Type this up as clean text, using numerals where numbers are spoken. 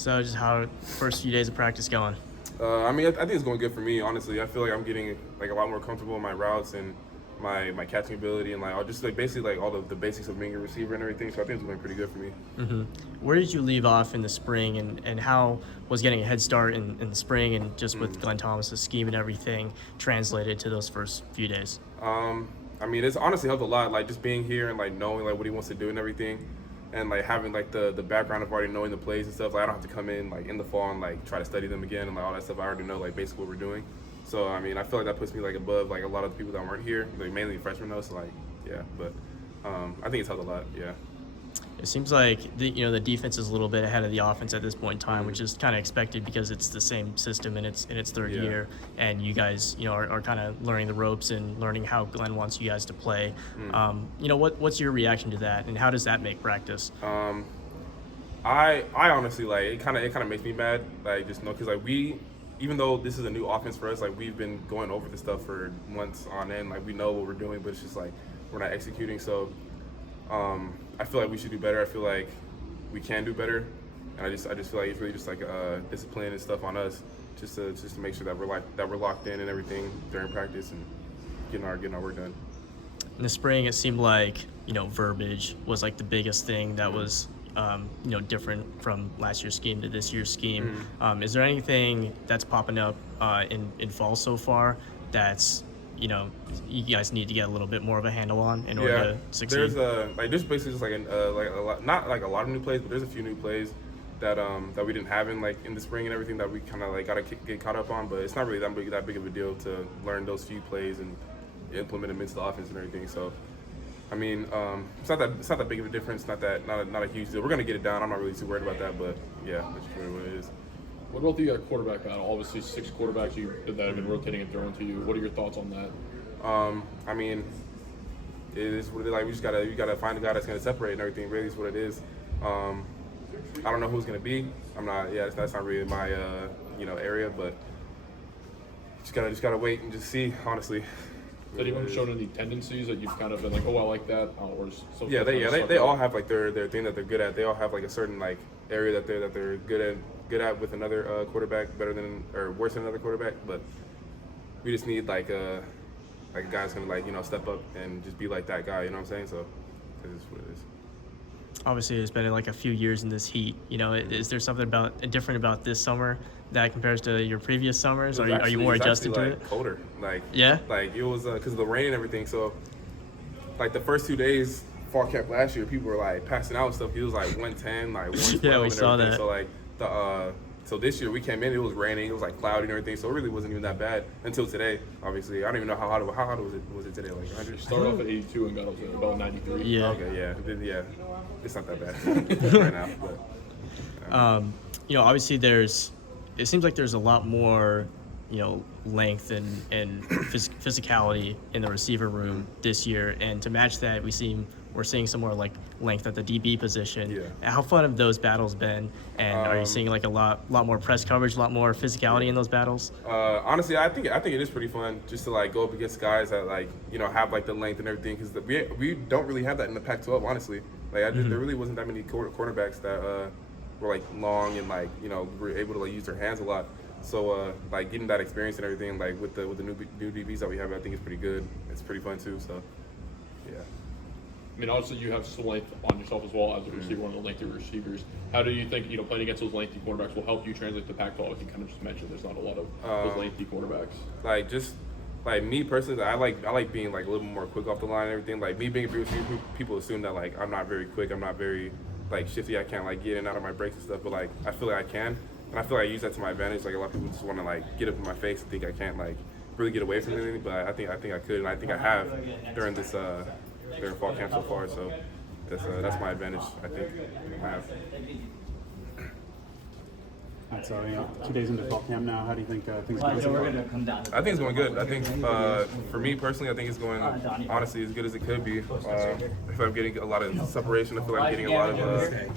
So just how first few days of practice going? I mean, I think it's going good for me. Honestly, I feel like I'm getting like a lot more comfortable in my routes and my catching ability, and like I'll just like basically like all the basics of being a receiver and everything. So I think it's going pretty good for me. Mm-hmm. Where did you leave off in the spring, and how was getting a head start in the spring and just with Glenn Thomas's scheme and everything translated to those first few days? I mean, it's honestly helped a lot. Like just being here and like knowing like what he wants to do and everything, and like having like the background of already knowing the plays and stuff. Like I don't have to come in like in the fall and like try to study them again and like all that stuff. I already know like basically what we're doing. So I mean, I feel like that puts me like above like a lot of the people that weren't here, like mainly freshmen though. So like yeah, but I think it's helped a lot. Yeah. It seems like the defense is a little bit ahead of the offense at this point in time, which is kind of expected because it's the same system in its third year, and you guys are kind of learning the ropes and learning how Glenn wants you guys to play. What's your reaction to that, and how does that make practice? I honestly like it. Kind of makes me mad. Like just know because like even though this is a new offense for us, like we've been going over this stuff for months on end. Like we know what we're doing, but it's just like we're not executing. So I feel like we should do better. I feel like we can do better, and I just feel like it's really just like discipline and stuff on us, just to make sure that we're locked in and everything during practice and getting our work done. In the spring, it seemed like verbiage was like the biggest thing that was different from last year's scheme to this year's scheme. Is there anything that's popping up in fall so far that's you guys need to get a little bit more of a handle on in order to succeed? There's basically just like a lot, not like a lot of new plays, but there's a few new plays that we didn't have in the spring and everything that we kind of like gotta get caught up on. But it's not really that big of a deal to learn those few plays and implement them into the offense and everything. So I mean, it's not that big of a difference. Not a huge deal. We're gonna get it down. I'm not really too worried about that. But yeah, that's just really what it is. What about the quarterback battle? Obviously, 6 quarterbacks that have been rotating and thrown to you. What are your thoughts on that? I mean, it is what it is. Like you gotta find a guy that's gonna separate and everything. Really, is what it is. I don't know who's gonna be. I'm not. Yeah, that's not really my area. But just gotta wait and just see. Honestly. Has anyone shown any tendencies that you've kind of been like, oh, I like that, or something? Yeah, they all have like their thing that they're good at. They all have like a certain like area that they're good at with another quarterback, better than or worse than another quarterback. But we just need like a guy that's gonna step up and just be like that guy. You know what I'm saying? So this is what it is. Obviously, it's been like a few years in this heat. Is there something different about this summer that compares to your previous summers? Are you more adjusted to it? Colder, yeah. Like it was because of the rain and everything. So like the first 2 days fall camp last year, people were like passing out and stuff. It was like 110, like 112. Yeah, we and saw everything. that. So like so this year we came in, it was raining, it was like cloudy and everything. So it really wasn't even that bad until today. Obviously, I don't even know how hot was it. Was it today? Like 100? Started off at 82 and got up to about 93. Yeah. Okay. Yeah. It's not that bad right now. But obviously it seems like there's a lot more length and physicality in the receiver room this year, and to match that we're seeing some more like length at the DB position. Yeah. How fun have those battles been, and are you seeing like a lot more press coverage, a lot more physicality in those battles? Honestly, I think it is pretty fun just to like go up against guys that like have like the length and everything, because we don't really have that in the Pac-12. Honestly, like there really wasn't that many cornerbacks that were like long and like were able to like use their hands a lot. So like getting that experience and everything like with the new DBs that we have, I think is pretty good. It's pretty fun too. So yeah. I mean, obviously you have some length on yourself as well as a receiver, one of the lengthy receivers. How do you think playing against those lengthy quarterbacks will help you translate to Pac-12? You kind of just mentioned there's not a lot of those lengthy quarterbacks. Like just like me personally, I like being like a little more quick off the line and everything. Like me being a receiver, people assume that like I'm not very quick, I'm not very like shifty, I can't like get in and out of my breaks and stuff. But like I feel like I can, and I feel like I use that to my advantage. Like a lot of people just want to like get up in my face and think I can't like really get away from anything. But I think I could, and I think I have during this during fall camp so far. So that's my advantage. I think I have. Right, so 2 days into fall camp now, how do you think things are going so far? I think it's going good. I think for me personally, I think it's going honestly as good as it could be. I feel like I'm getting a lot of separation. I feel like I'm getting a lot of